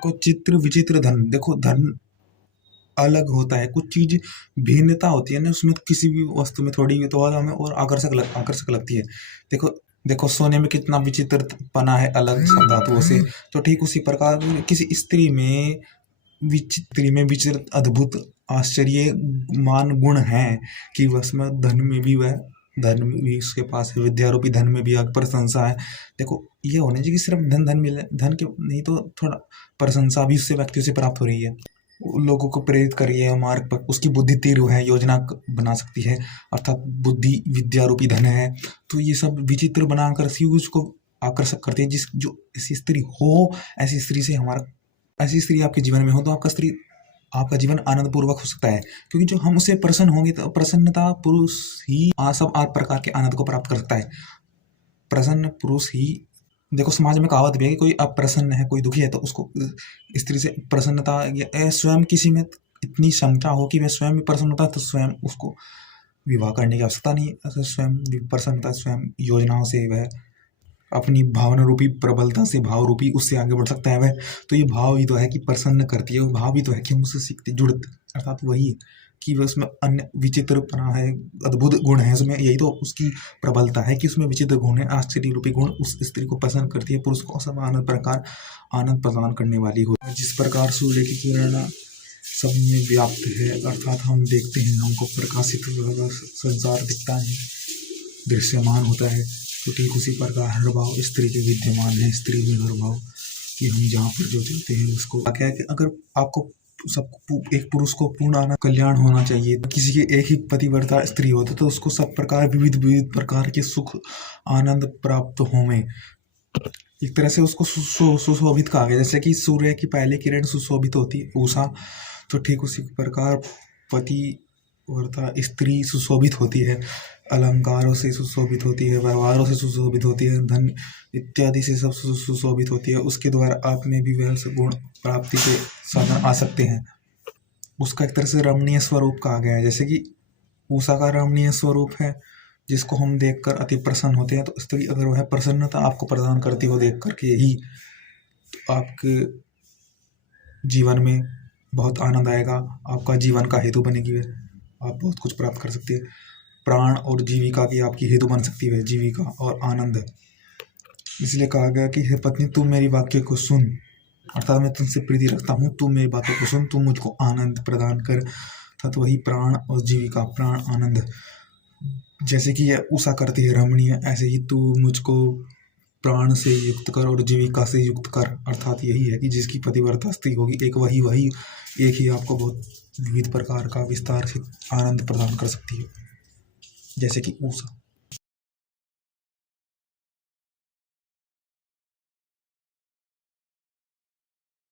देखो चित्र विचित्र धन, देखो धन अलग होता है, कुछ चीज भिन्नता होती है ना उसमें, किसी भी वस्तु में थोड़ी भी तो और हमें और आकर्षक लगती है। देखो देखो सोने में कितना विचित्रपना है अलग सब धातुओं से। तो ठीक उसी प्रकार किसी स्त्री में विचित्र अद्भुत आश्चर्य मान गुण है कि उसमें धन में भी उसके पास है, विद्या रूपी धन में भी प्रशंसा है। देखो ये होने चाहिए कि सिर्फ धन धन मिले, धन के नहीं तो थोड़ा प्रशंसा भी उससे व्यक्ति से प्राप्त हो रही है, लोगों को प्रेरित कर रही है मार्ग पर, उसकी बुद्धि तीव्र है, योजना बना सकती है, अर्थात बुद्धि विद्या रूपी धन है। तो ये सब विचित्र बनाकर सी उसको आकर्षक करती है। जिस जो ऐसी स्त्री हो, ऐसी स्त्री आपके जीवन में हो तो आपका जीवन आनंद पूर्वक हो सकता है, क्योंकि जो हम उससे प्रसन्न होंगे तो प्रसन्नता पुरुष ही सब आठ प्रकार के आनंद को प्राप्त कर सकता है। प्रसन्न पुरुष ही, देखो समाज में कहावत भी है कि कोई अप्रसन्न है, कोई दुखी है तो उसको स्त्री से प्रसन्नता या स्वयं किसी में इतनी क्षमता हो कि वह स्वयं भी प्रसन्न होता है तो स्वयं उसको विवाह करने की आवश्यकता नहीं है। स्वयं प्रसन्नता स्वयं योजनाओं से वह अपनी भावना रूपी प्रबलता से भाव रूपी उससे आगे बढ़ सकता है वह। तो ये भाव ही तो है कि प्रसन्न करती है, वो भाव ही तो है कि हम उससे सीखते जुड़ते, अर्थात वही कि वह उसमें अन्य विचित्रपना है, अद्भुत गुण है उसमें, यही तो उसकी प्रबलता है कि उसमें विचित्र गुण है, आश्चर्य रूपी गुण उस स्त्री को पसंद करती है, पुरुष को सब आनंद प्रदान करने वाली हो। जिस प्रकार सूर्य की किरण सब में व्याप्त है, अर्थात हम देखते हैं हमको प्रकाशित संसार दिखता है, दृश्यमान होता है, तो ठीक उसी प्रकार हर भाव स्त्री के विद्यमान है, स्त्री में हर भाव कि हम जहाँ पर जो चाहते हैं उसको क्या है कि अगर आपको सबको एक पुरुष को पूर्ण आनंद कल्याण होना चाहिए, किसी के एक ही पतिव्रता स्त्री होती तो उसको सब प्रकार विविध प्रकार के सुख आनंद प्राप्त होंगे। एक तरह से उसको सुशोभित कहा गया, जैसे कि सूर्य की पहली किरण सुशोभित होती है उषा, तो ठीक उसी प्रकार पतिव्रता स्त्री सुशोभित होती है, अलंकारों से सुशोभित होती है, व्यवहारों से सुशोभित होती है, धन इत्यादि से सब सुशोभित होती है। उसके द्वारा आप में भी वह गुण प्राप्ति के साधन आ सकते हैं। उसका एक तरह से रमणीय स्वरूप कहा गया है, जैसे कि उषा का रमणीय स्वरूप है जिसको हम देखकर अति प्रसन्न होते हैं। तो स्त्री अगर वह प्रसन्नता आपको प्रदान करती हो देख करके ही, तो आपके जीवन में बहुत आनंद आएगा, आपका जीवन का हेतु बनेगी वह, आप बहुत कुछ प्राप्त कर सकते हैं। प्राण और जीविका की आपकी हेतु बन सकती है जीविका और आनंद। इसलिए कहा गया कि हे पत्नी तू मेरी वाक्य को सुन, अर्थात मैं तुमसे प्रीति रखता हूँ, तू मेरी बातों को सुन, तू मुझको आनंद प्रदान कर। अर्थात वही प्राण और जीविका, प्राण आनंद, जैसे कि यह उषा करती है रमणीय, ऐसे ही तू मुझको प्राण से युक्त कर और जीविका से युक्त कर। अर्थात यही है कि जिसकी पतिव्रता स्त्री होगी वही एक ही आपको बहुत विविध प्रकार का विस्तार से आनंद प्रदान कर सकती है, जैसे कि उषा।